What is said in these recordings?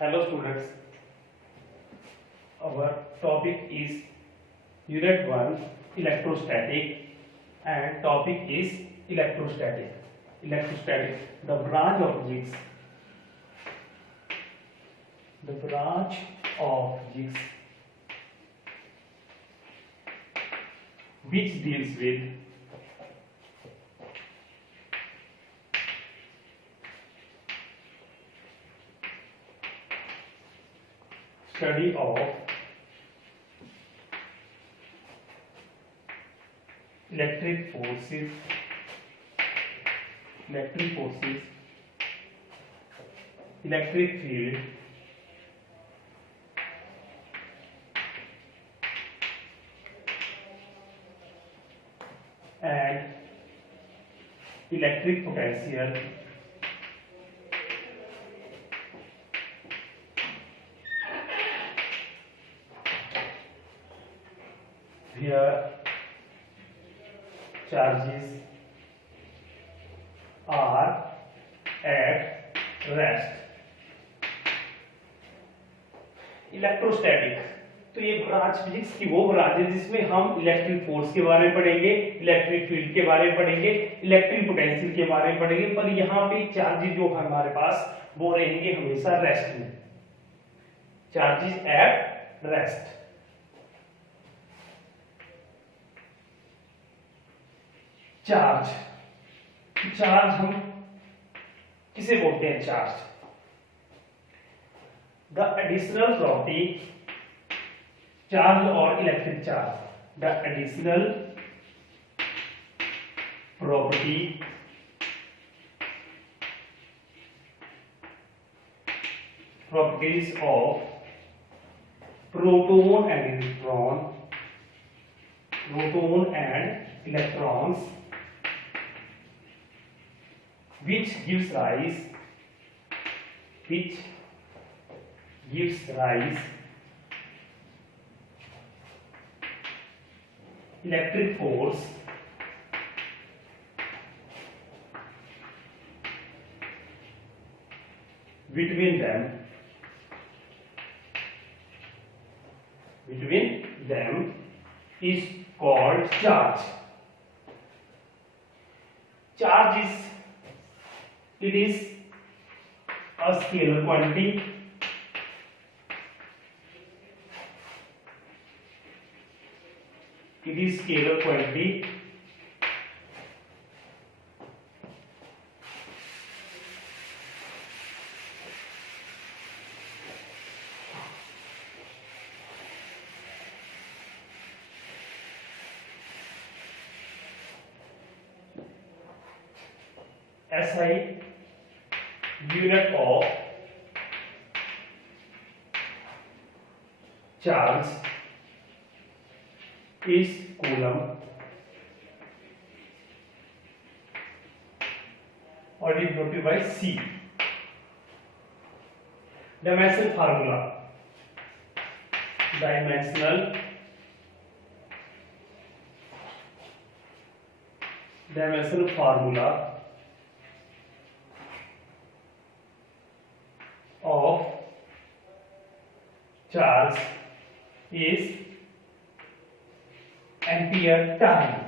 Hello students, our topic is Unit 1 Electrostatic and topic is electrostatic. Electrostatic, the branch of physics which deals with study of electric forces, electric field, and electric potential where charges are at rest. Electrostatic, तो ये branch physics की वो ब्रांच है जिसमें हम electric force के बारे में पढ़ेंगे, इलेक्ट्रिक फील्ड के बारे में पढ़ेंगे, इलेक्ट्रिक पोटेंशियल के बारे में पढ़ेंगे, पर यहाँ पे चार्जेस जो हमारे पास वो रहेंगे हमेशा रेस्ट में, चार्जेस एट रेस्ट। चार्ज हम किसे बोलते हैं? Charge, the additional property, charge और electric charge, the additional properties of proton and electrons which gives rise electric force between them is called charge. Charge is a scalar quantity. It is scalar quantity SI, unit of charge is coulomb, or it is noted by C. Dimensional formula, dimensional formula of charge is ampere time.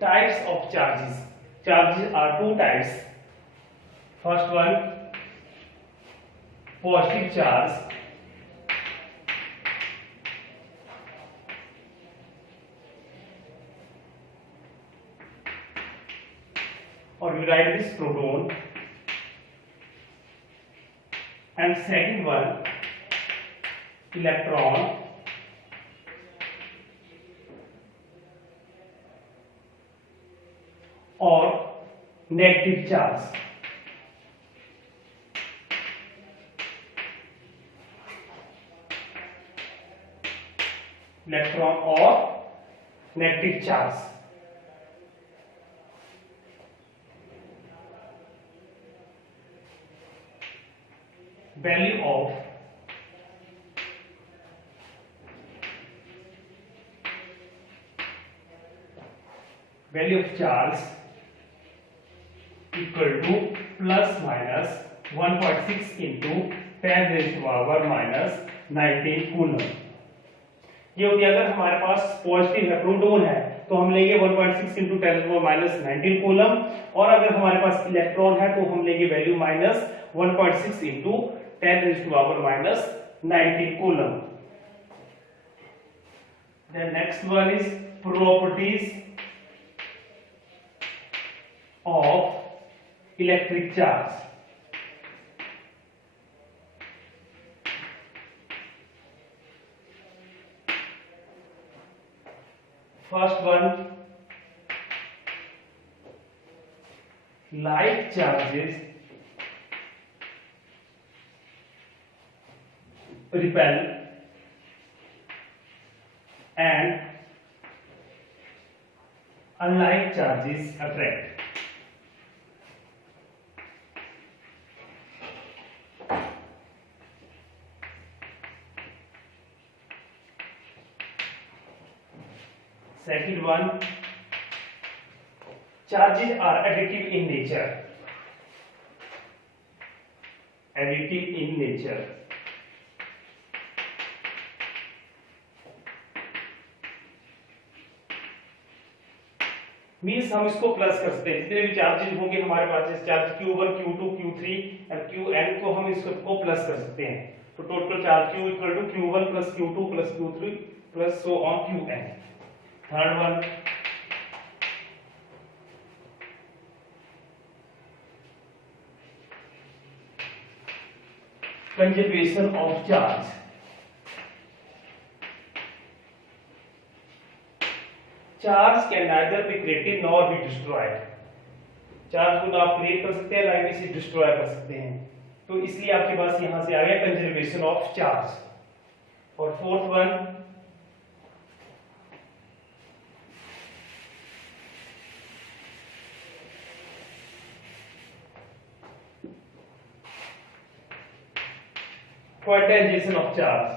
Types of charges. Charges are two types. First one, positive charge, or we write this proton, and second one, electron, or negative charge. Electron or negative charge. value of charge equal to plus minus 1.6 into 10 raised to power minus 19 कूलम। ये होती है अगर हमारे पास पॉजिटिव है, प्रोटॉन है, तो हम लेंगे 1.6 into 10 to minus 19 कूलम, और अगर हमारे पास इलेक्ट्रॉन है तो हम लेंगे वैल्यू माइनस 1.6 into 10 raised to power minus 19 coulomb. Then next one is properties of electric charge। First one, like charges repel and unlike charges attract। Second one, charges are additive in nature। Additive in nature means हम इसको प्लस कर सकते हैं, जितने भी चार्जेस होंगे हमारे पास, जैसे चार्ज Q1, Q2, Q3 और Qn को हम इसको प्लस कर सकते हैं। तो total charge Q equal to Q1 plus Q2 plus Q3 plus so on Qn। Third one, conservation of charge. Charge can neither be created nor be destroyed. Charge को ना आप क्रिएट कर सकते हैं ना ही इसे डिस्ट्रॉय कर सकते हैं, तो इसलिए आपके पास यहां से आ गया कंजर्वेशन ऑफ चार्ज। और fourth one, quantization of charge.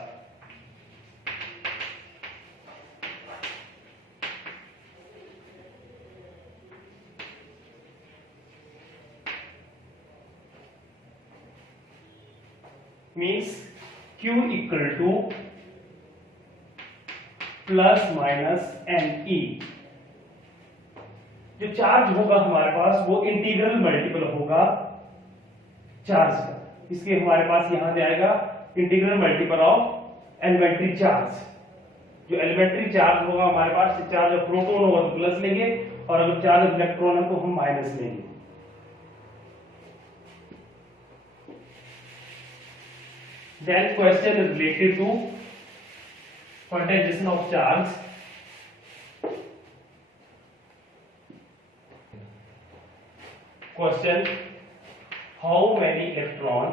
Means Q equal two plus minus NE। जो चार्ज होगा हमारे पास वो इंटीग्रल मल्टीपल होगा चार्ज का, इसलिए हमारे पास यहां से आएगा integral multiple of elementary charge. जो एलिमेंट्री चार्ज होगा हमारे पास, चार्ज ऑफ प्रोटॉन होगा तो प्लस लेंगे, और अगर चार्ज ऑफ इलेक्ट्रॉन है तो हम माइनस लेंगे। Then question is related to quantization of charge। Question: how many electron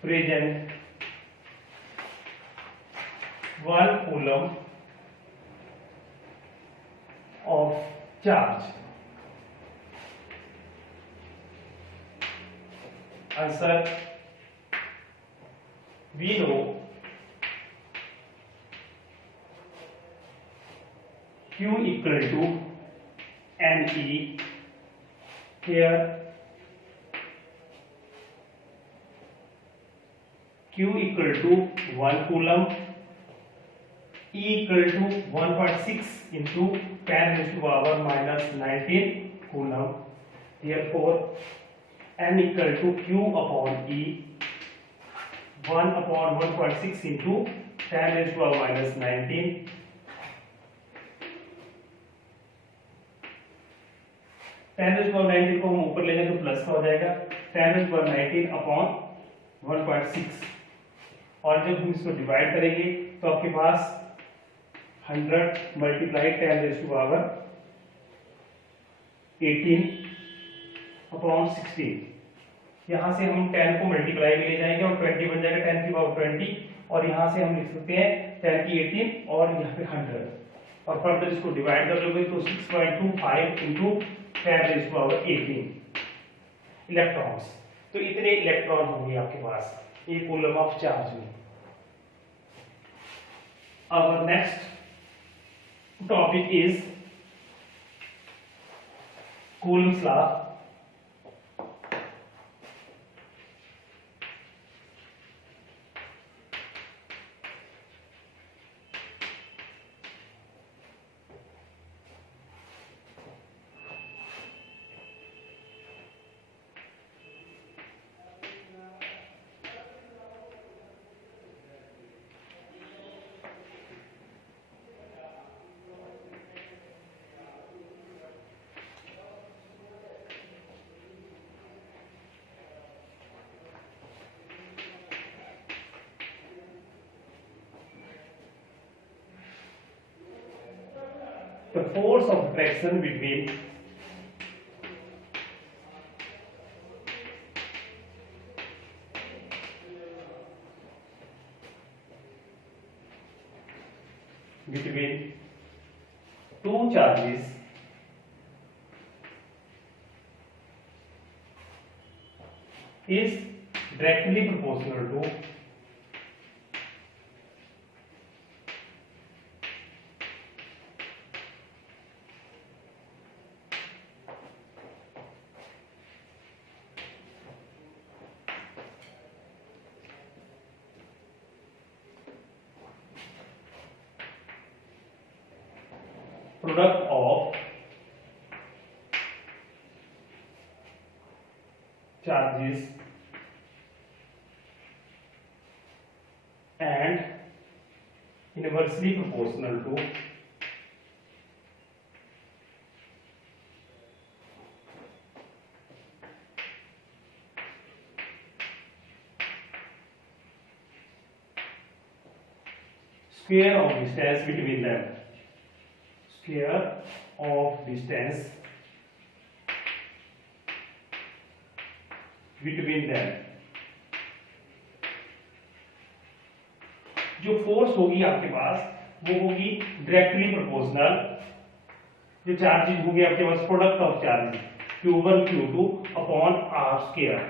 present 1 coulomb of charge? Answer: we know Q equal to NE। here Q equal to 1 coulomb, E equal to 1.6 into 10 raised to power minus 19 coulomb। therefore N equal to Q upon E, 1 upon 1.6 into 10 raised to power minus 19। 10 raised to power 19 को हम ऊपर लेंगे तो प्लस का हो जाएगा, 10 raised to power 19 अपॉन 1.6, और जब हम इसको डिवाइड करेंगे तो आपके पास 100 मल्टीप्लाई 10 raised to power 18 अपॉन 16। यहाँ से हम 10 को मल्टीप्लाई में ले जाएंगे और 20 बन जाएगा 10 की पावर 20, और यहाँ से हम लिख सकते हैं 10 की 18 और यहाँ पे 100, और फर्दर इसको डिवाइड कर लोगे तो 6.25 इंटू 10⁻18 इलेक्ट्रॉन्स। तो इतने इलेक्ट्रॉन होंगे आपके पास एक कूलम ऑफ चार्ज में। Our next topic is Coulomb's law. The force of attraction between two charges is directly proportional to product of charges and inversely proportional to square of distance between them. Square of distance between them. जो फोर्स होगी आपके पास वो होगी directly proportional, जो charges होंगे आपके पास product of charges Q1 Q2 upon R square.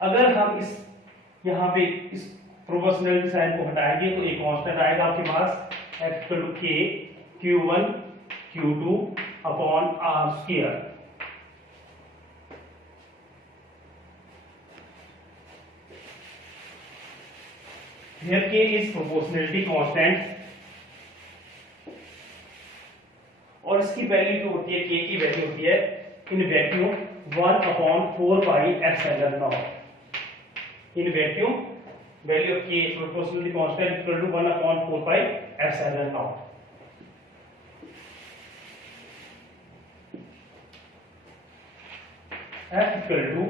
अगर हम इस यहाँ पे इस प्रोपोर्शनलिटी साइन को हटाएंगे तो एक कांस्टेंट आएगा आपके पास K Q1 Q2 upon R square. Here K is proportionality constant और इसकी वैल्यू जो होती है K की वैल्यू होती है in vacuum 1/4 pi epsilon not. In vacuum value of K proportionality constant equal to 1/4 pi epsilon naught. F equal to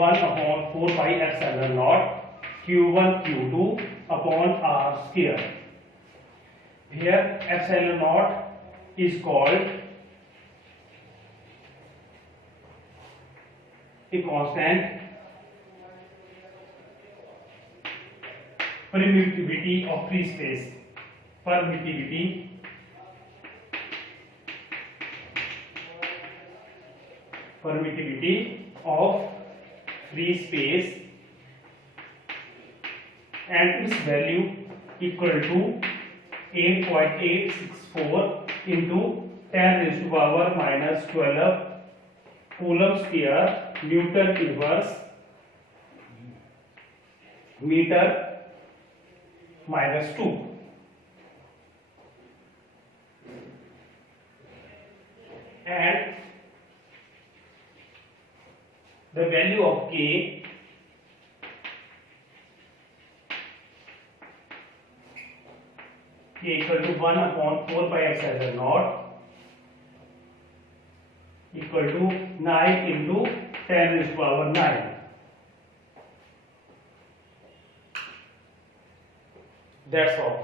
1/4 pi epsilon naught Q1 Q2 upon R square. Here epsilon naught is called a constant permittivity of free space. Permittivity of free space and its value equal to 8.864 into 10⁻⁻12 Coulomb square Newton inverse meter -2. And the value of K equal to 1/4 pi epsilon naught equal to 9 into 10⁻⁹. That's all.